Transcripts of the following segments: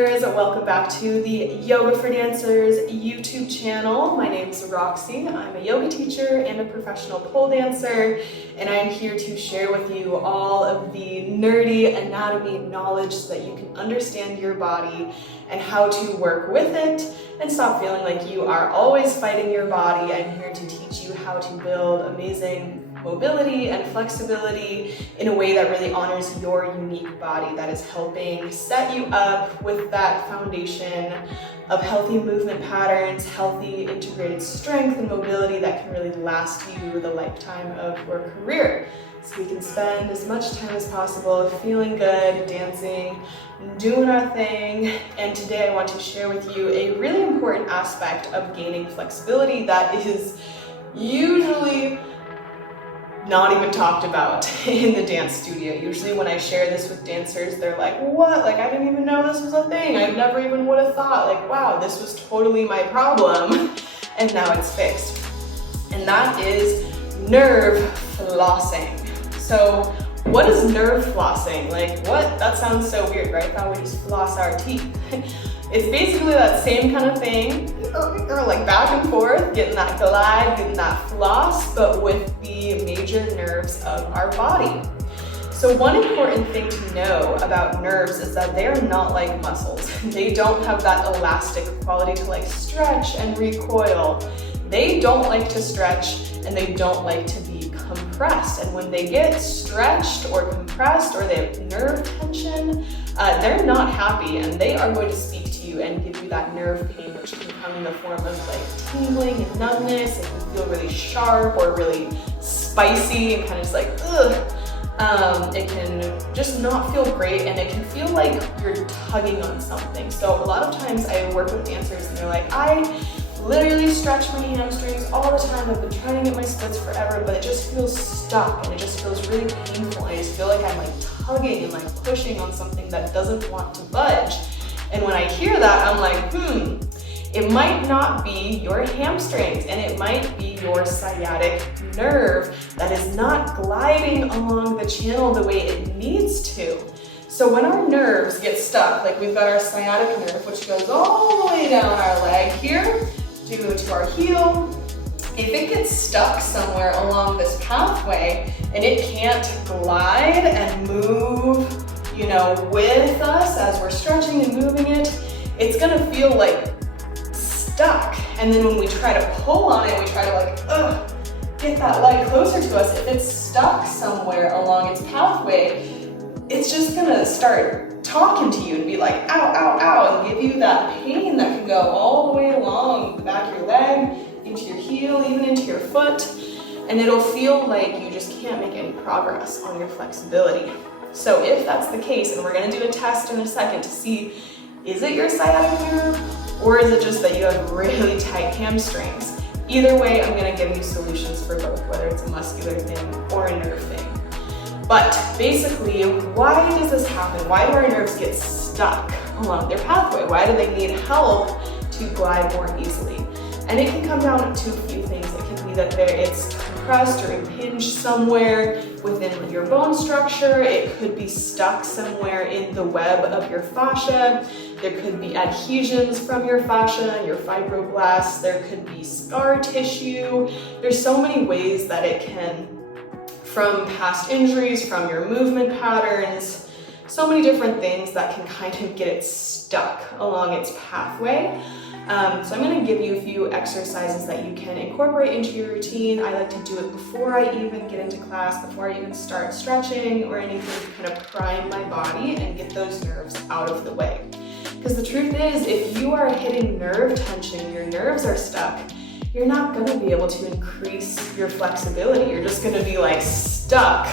dancers, welcome back to the Yoga for Dancers YouTube channel. My name is Roxy. I'm a yoga teacher and a professional pole dancer, and I'm here to share with you all of the nerdy anatomy knowledge so that you can understand your body and how to work with it and stop feeling like you are always fighting your body. I'm here to teach you how to build amazing mobility and flexibility in a way that really honors your unique body, that is helping set you up with that foundation of healthy movement patterns, healthy integrated strength and mobility that can really last you the lifetime of your career. So we can spend as much time as possible feeling good, dancing, doing our thing. And today I want to share with you a really important aspect of gaining flexibility that is usually not even talked about in the dance studio. Usually when I share this with dancers, they're like, what? Like, I didn't even know this was a thing. I never even would have thought, like, wow, this was totally my problem. And now it's fixed. And that is nerve flossing. So what is nerve flossing? Like, what? That sounds so weird, right? I thought we just floss our teeth. It's basically that same kind of thing, or like back and forth, getting that glide, getting that floss, but with the major nerves of our body. So one important thing to know about nerves is that they're not like muscles. They don't have that elastic quality to like stretch and recoil. They don't like to stretch and they don't like to be compressed. And when they get stretched or compressed or they have nerve tension, they're not happy and they are going to speak to you and give you that nerve pain, which can come in the form of like tingling and numbness. It can feel really sharp or really spicy and kind of just like, ugh. It can just not feel great and it can feel like you're tugging on something. So a lot of times I work with dancers and they're like, I literally stretch my hamstrings all the time. I've been trying to get my splits forever, but it just feels stuck and it just feels really painful. I just feel like I'm like tugging and like pushing on something that doesn't want to budge. And when I hear that, I'm like, it might not be your hamstrings and it might be your sciatic nerve that is not gliding along the channel the way it needs to. So when our nerves get stuck, like we've got our sciatic nerve, which goes all the way down our leg here, to our heel. If it gets stuck somewhere along this pathway and it can't glide and move, you know, with us as we're stretching and moving it, it's gonna feel like stuck. And then when we try to pull on it, we try to like, get that leg closer to us. If it's stuck somewhere along its pathway, it's just gonna start talking to you and be like, ow, ow, ow, and give you that pain that can go all the way along the back of your leg, into your heel, even into your foot. And it'll feel like you just can't make any progress on your flexibility. So if that's the case, and we're gonna do a test in a second to see, is it your sciatic nerve or is it just that you have really tight hamstrings? Either way, I'm gonna give you solutions for both, whether it's a muscular thing or a nerve thing. But basically, why does this happen? Why do our nerves get stuck along their pathway? Why do they need help to glide more easily? And it can come down to a few things. It can be that it's compressed or impinged somewhere within your bone structure. It could be stuck somewhere in the web of your fascia. There could be adhesions from your fascia, your fibroblasts. There could be scar tissue. There's so many ways that it can, from past injuries, from your movement patterns, so many different things that can kind of get it stuck along its pathway. So I'm going to give you a few exercises that you can incorporate into your routine. I like to do it before I even get into class, before I even start stretching or anything, to kind of prime my body and get those nerves out of the way. Because the truth is, if you are hitting nerve tension, your nerves are stuck, you're not going to be able to increase your flexibility. You're just going to be like stuck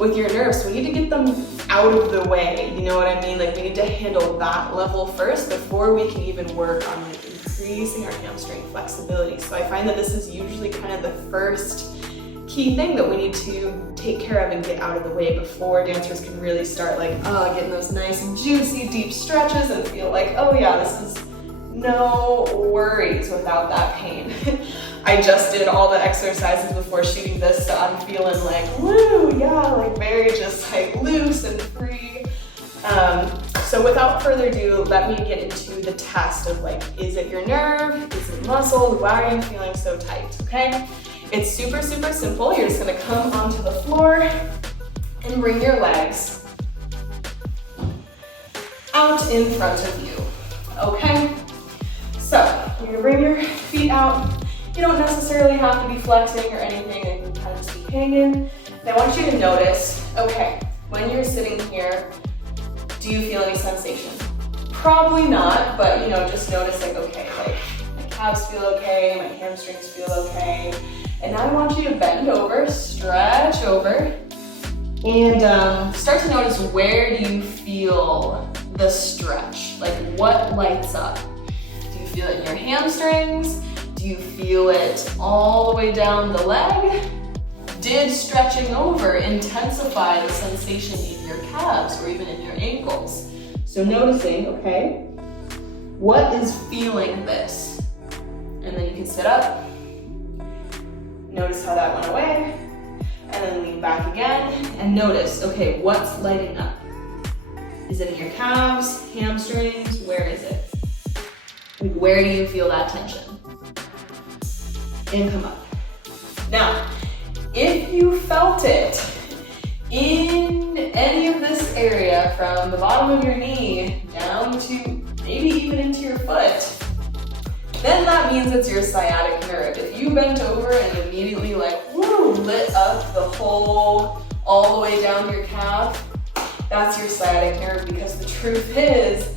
with your nerves. So we need to get them out of the way. You know what I mean? Like we need to handle that level first before we can even work on like increasing our hamstring flexibility. So I find that this is usually kind of the first key thing that we need to take care of and get out of the way before dancers can really start like, getting those nice juicy deep stretches and feel like, oh yeah, this is no worries without that pain. I just did all the exercises before shooting this, so I'm feeling like, woo, yeah, like very just like loose and free. so without further ado, let me get into the test of like, is it your nerve? Is it muscle? Why are you feeling so tight, okay? It's super, super simple. You're just gonna come onto the floor and bring your legs out in front of you, okay? So you're gonna bring your feet out. You don't necessarily have to be flexing or anything. It can kind of just be hanging. And I want you to notice, okay, when you're sitting here, do you feel any sensation? Probably not, but just notice like, okay, like my calves feel okay, my hamstrings feel okay. And now I want you to bend over, stretch over, and start to notice, where do you feel the stretch? Like, what lights up? Do you feel it in your hamstrings? Do you feel it all the way down the leg? Did stretching over intensify the sensation in your calves or even in your ankles? So noticing, okay, what is feeling this? And then you can sit up. Notice how that went away. And then lean back again and notice, okay, what's lighting up? Is it in your calves, hamstrings? Where is it? Like, where do you feel that tension? And come up. Now, if you felt it in any of this area, from the bottom of your knee down to maybe even into your foot, then that means it's your sciatic nerve. If you bent over and immediately like, woo, lit up the whole, all the way down to your calf, that's your sciatic nerve, because the truth is,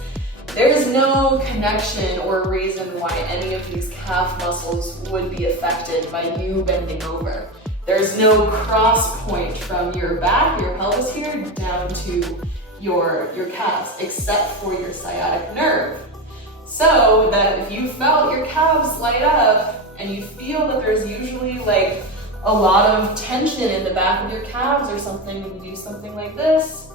there's no connection or reason why any of these calf muscles would be affected by you bending over. There's no cross point from your back, your pelvis here, down to your calves, except for your sciatic nerve. So that if you felt your calves light up and you feel that there's usually like a lot of tension in the back of your calves or something, when you do something like this,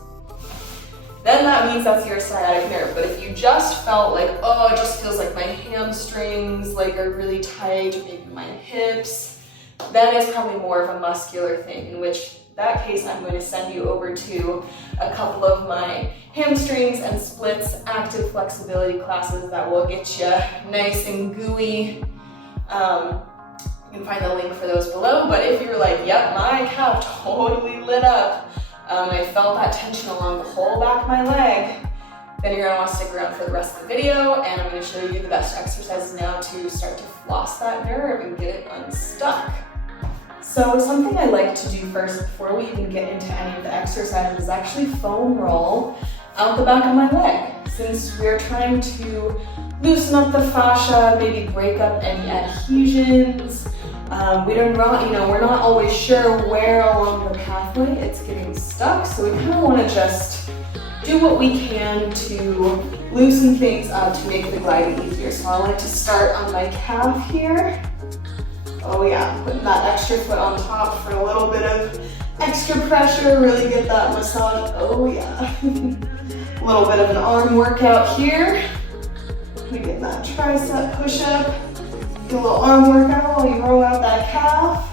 then that means that's your sciatic nerve. But if you just felt like, oh, it just feels like my hamstrings like are really tight, or maybe my hips, then it's probably more of a muscular thing, in which that case I'm going to send you over to a couple of my hamstrings and splits active flexibility classes that will get you nice and gooey. You can find the link for those below, but if you're like, yep, my calf totally lit up, I felt that tension along the whole back of my leg, then you're gonna want to stick around for the rest of the video, and I'm gonna show you the best exercises now to start to floss that nerve and get it unstuck. So something I like to do first before we even get into any of the exercises is actually foam roll out the back of my leg. Since we're trying to loosen up the fascia, maybe break up any adhesions, we're not always sure where along the pathway it's getting stuck, so we kind of want to just do what we can to loosen things up to make the gliding easier. So I like to start on my calf here. Oh yeah, putting that extra foot on top for a little bit of extra pressure, really get that massage. Oh yeah. A little bit of an arm workout here. We get that tricep push up. Get a little arm workout while you roll out that calf.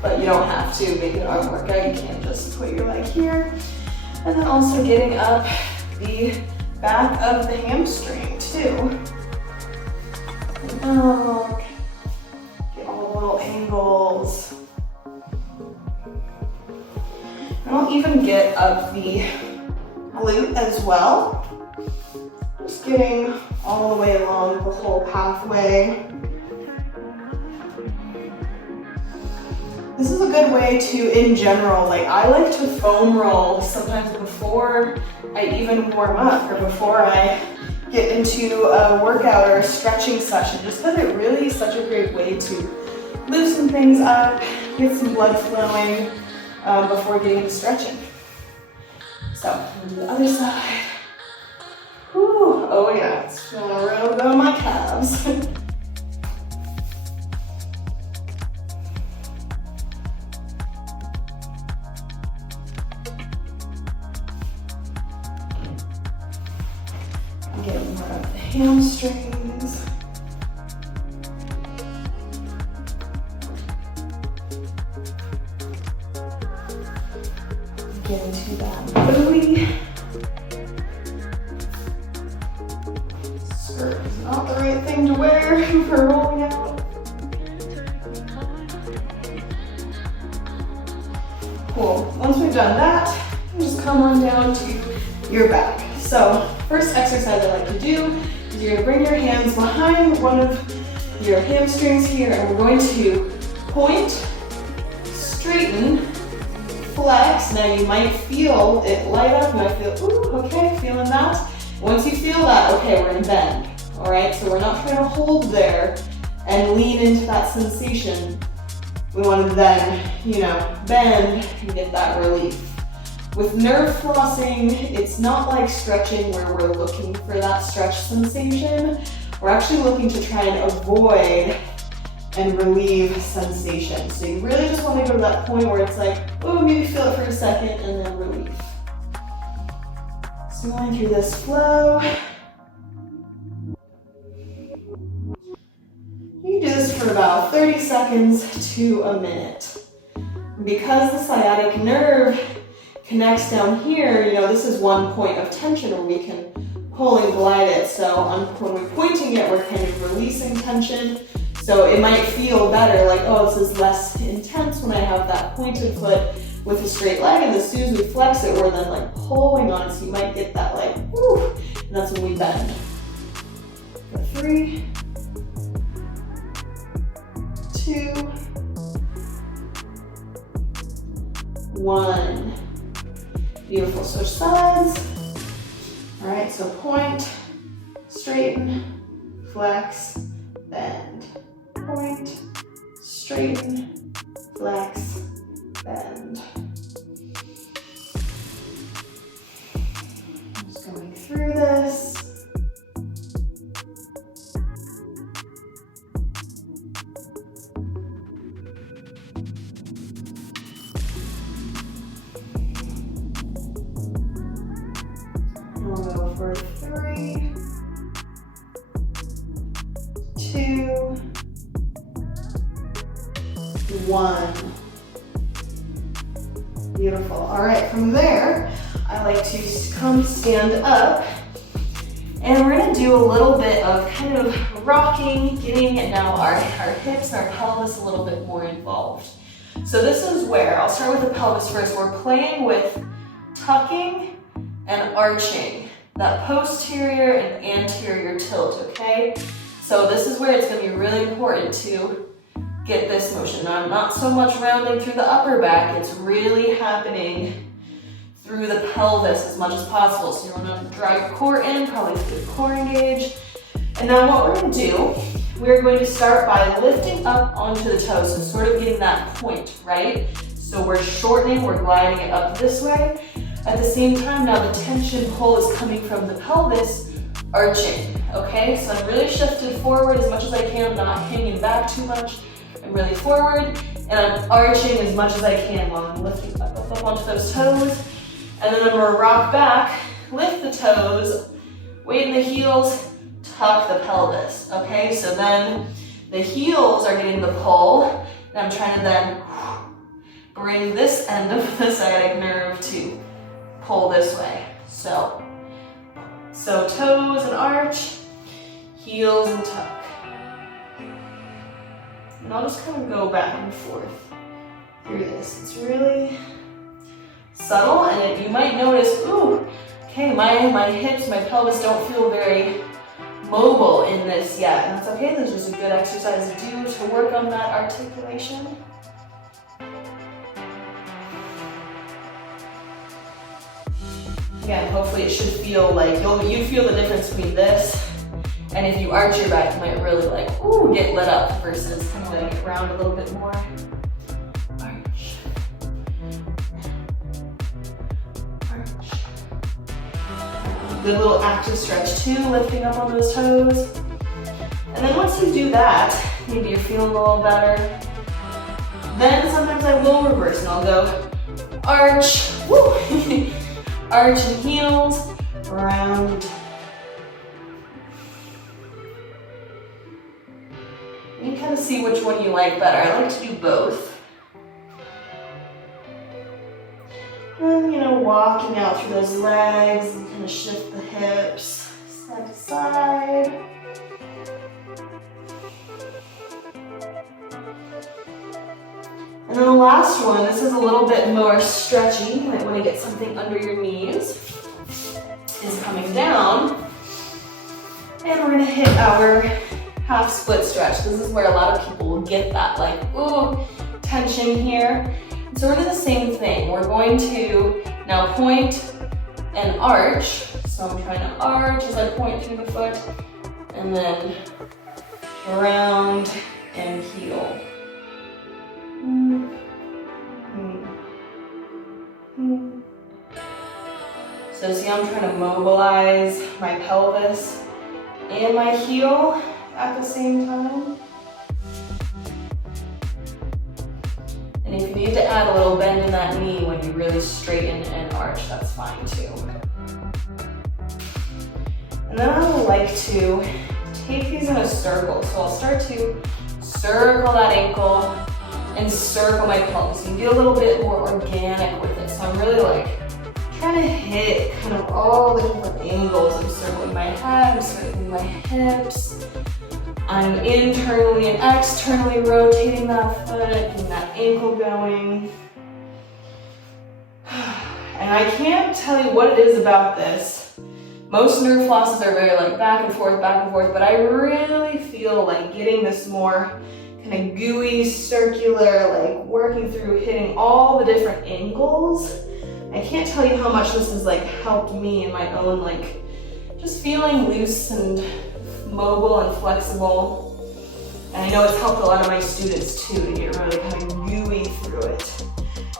But you don't have to make an arm workout. You can't just put your leg here. And then also getting up the back of the hamstring too. Look, get all the little angles. And I'll even get up the glute as well. Just getting all the way along the whole pathway. This is a good way to, in general, like I like to foam roll sometimes before I even warm up or before I get into a workout or a stretching session, just because it really is such a great way to loosen things up, get some blood flowing before getting into stretching. So, I'm gonna do the other side. Whew, oh yeah, it's feeling real good on my calves. Getting more of the hamstrings. Getting booty. Skirt is not the right thing to wear for rolling out. Cool. Once we've done that, just come on down to your back. So first exercise I like to do is you're gonna bring your hands behind one of your hamstrings here, and we're going to point, straighten, flex. Now you might feel it light up, you might feel, ooh, okay, feeling that. Once you feel that, okay, we're gonna bend, all right? So we're not trying to hold there and lean into that sensation. We want to then, bend and get that relief. With nerve flossing, it's not like stretching where we're looking for that stretch sensation. We're actually looking to try and avoid and relieve sensation. So you really just want to go to that point where it's like, oh, maybe feel it for a second and then relief. So going through this flow. You do this for about 30 seconds to a minute. Because the sciatic nerve connects down here, this is one point of tension where we can pull and glide it. So when we're pointing it, we're kind of releasing tension. So it might feel better, like, oh, this is less intense when I have that pointed foot with a straight leg, and as soon as we flex it, we're then like pulling on it, so you might get that like, whoo, and that's when we bend. 3, 2, 1. Beautiful, switch sides. All right, so point, straighten, flex, bend. Point, straighten, flex, bend. I'm just going through this. And we'll go for 3, 2, 1. Beautiful. All right, from there, I like to come stand up, and we're gonna do a little bit of kind of rocking, getting now our hips and our pelvis a little bit more involved. So this is where, I'll start with the pelvis first. We're playing with tucking and arching, that posterior and anterior tilt, okay? So this is where it's gonna be really important to get this motion. Now, I'm not so much rounding through the upper back, it's really happening through the pelvis as much as possible. So you want to draw your core in, probably through the core engage. And now what we're going to do, we're going to start by lifting up onto the toes, so sort of getting that point, right? So we're shortening, we're gliding it up this way. At the same time, now the tension pull is coming from the pelvis, arching, okay? So I'm really shifted forward as much as I can, I'm not hanging back too much. I'm really forward, and I'm arching as much as I can while I'm lifting up onto those toes. And then I'm gonna rock back, lift the toes, weight in the heels, tuck the pelvis, okay? So then the heels are getting the pull, and I'm trying to then bring this end of the sciatic nerve to pull this way. So toes and arch, heels and tuck. And I'll just kind of go back and forth through this. It's really subtle, and you might notice, ooh, okay, my hips, my pelvis don't feel very mobile in this yet. And that's okay, this is a good exercise to do to work on that articulation. Again, hopefully it should feel like, you feel the difference between this, and if you arch your back, you might really like, ooh, get lit up versus kind of like round a little bit more. Arch. Arch. Good little active stretch too, lifting up on those toes. And then once you do that, maybe you're feeling a little better, then sometimes I will reverse and I'll go arch, woo, arch and heels, round. You can kind of see which one you like better. I like to do both. And, walking out through those legs and kind of shift the hips side to side. And then the last one, this is a little bit more stretchy. You might want to get something under your knees. Is coming down. And we're going to hit our half split stretch. This is where a lot of people will get that, like, ooh, tension here. And so we're going to do the same thing. We're going to now point and arch. So I'm trying to arch as I point through the foot. And then round and heel. So see, I'm trying to mobilize my pelvis and my heel at the same time. And if you need to add a little bend in that knee when you really straighten and arch, that's fine too. And then I would like to take these in a circle. So I'll start to circle that ankle and circle my pelvis. You can get a little bit more organic with it. So I'm really like trying to hit kind of all the different angles. I'm circling my head, I'm circling my hips. I'm internally and externally rotating that foot, getting that ankle going. And I can't tell you what it is about this. Most nerve flosses are very like back and forth, but I really feel like getting this more kind of gooey, circular, like working through, hitting all the different angles. I can't tell you how much this has like helped me in my own like just feeling loose and mobile and flexible. And I know it's helped a lot of my students too to get really kind of gooey through it.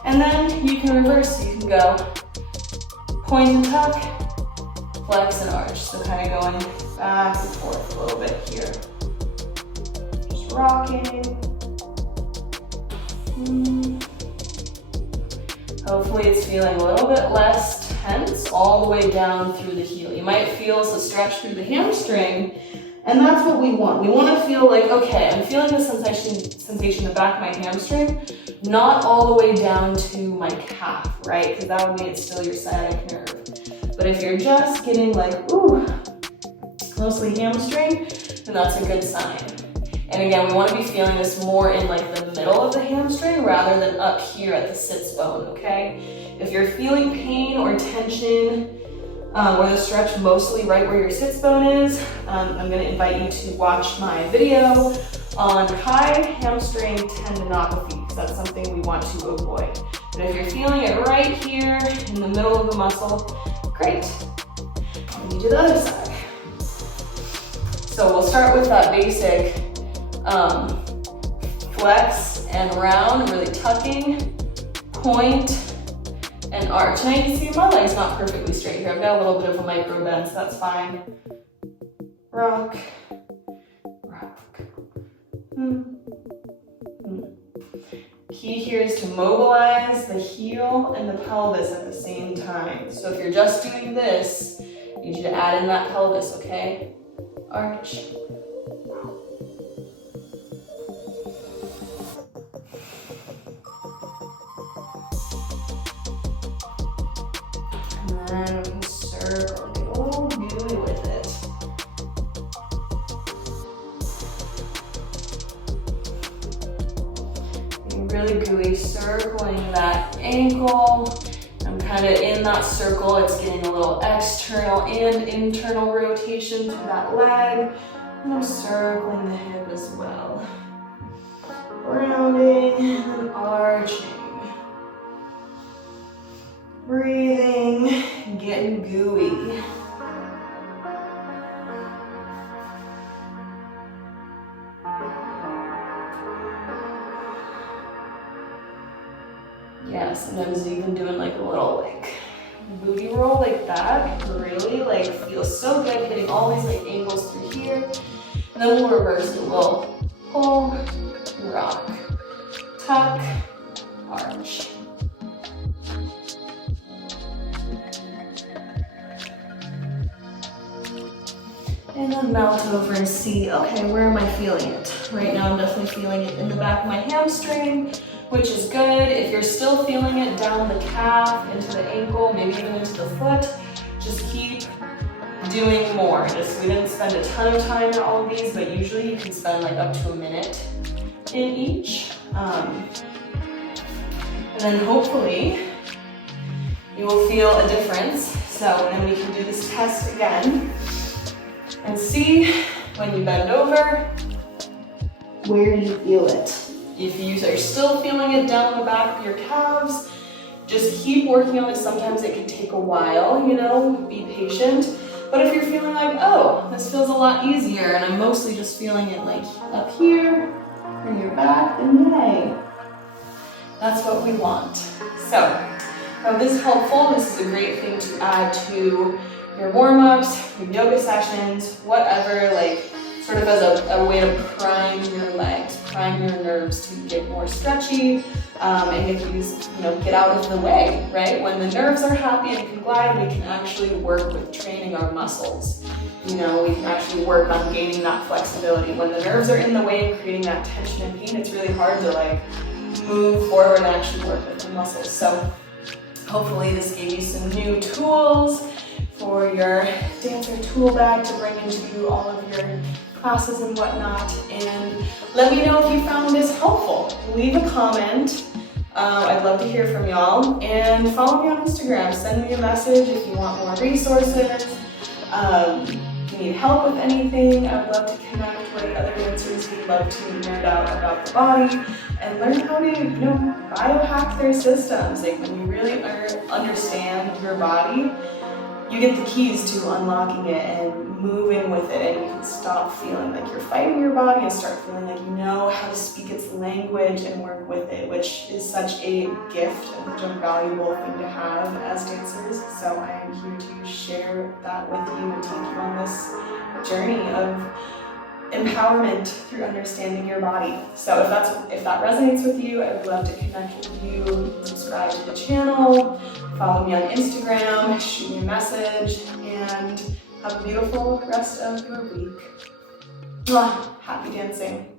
And then you can reverse, you can go point and tuck, flex and arch. So kind of going back and forth a little bit here. Just rocking. Hopefully it's feeling a little bit less tense all the way down through the heel. You might feel a stretch through the hamstring, and that's what we want. We want to feel like, okay, I'm feeling the sensation in the back of my hamstring, not all the way down to my calf, right? Because that would mean it's still your sciatic nerve. But if you're just getting like, ooh, mostly hamstring, then that's a good sign. And again, we want to be feeling this more in like the middle of the hamstring rather than up here at the sits bone, okay? If you're feeling pain or tension or the stretch mostly right where your sits bone is, I'm going to invite you to watch my video on high hamstring tendinopathy, because that's something we want to avoid. But if you're feeling it right here in the middle of the muscle, great. And you do the other side. So we'll start with that basic flex and round, really tucking, point, and arch. Now you can see my leg's not perfectly straight here. I've got a little bit of a micro bend, so that's fine. Rock, rock. Key here is to mobilize the heel and the pelvis at the same time. So if you're just doing this, I need you to add in that pelvis, okay? Arch. And then we can circle and get a little gooey with it. Being really gooey, circling that ankle. I'm kind of in that circle. It's getting a little external and internal rotation to that leg. And I'm circling the hip as well. Rounding and arching. Breathing, getting gooey. Yeah, sometimes even doing like a little like booty roll like that, really like feels so good, hitting all these like angles through here. And then we'll reverse it. We'll pull, rock, tuck, arch. And then melt over and see, okay, where am I feeling it? Right now I'm definitely feeling it in the back of my hamstring, which is good. If you're still feeling it down the calf, into the ankle, maybe even into the foot, just keep doing more. We didn't spend a ton of time in all of these, but usually you can spend like up to a minute in each. And then hopefully you will feel a difference. So then we can do this test again and see when you bend over, where do you feel it? If you are still feeling it down the back of your calves, just keep working on this. Sometimes it can take a while, you know, be patient. But if you're feeling like, oh, this feels a lot easier and I'm mostly just feeling it like up here, in your back, then yay. That's what we want. So, now this is helpful. This is a great thing to add to your warm-ups, your yoga sessions, whatever, like sort of as a way to prime your legs, prime your nerves to get more stretchy and get these, you know, get out of the way, right? When the nerves are happy and can glide, we can actually work with training our muscles. You know, we can actually work on gaining that flexibility. When the nerves are in the way and creating that tension and pain, it's really hard to like move forward and actually work with the muscles. So hopefully this gave you some new tools for your dancer tool bag to bring into all of your classes and whatnot. And let me know if you found this helpful. Leave a comment. I'd love to hear from y'all. And follow me on Instagram. Send me a message if you want more resources. If you need help with anything, I would love to connect with other dancers who'd love to nerd out about the body and learn how to, you know, biohack their systems. Like when you really understand your body, you get the keys to unlocking it and moving with it, and you can stop feeling like you're fighting your body and start feeling like you know how to speak its language and work with it, which is such a gift and such a valuable thing to have as dancers. So I am here to share that with you and take you on this journey of empowerment through understanding your body. So if that resonates with you, I would love to connect with you, subscribe to the channel, follow me on Instagram, shoot me a message, and have a beautiful rest of your week. Mwah. Happy dancing.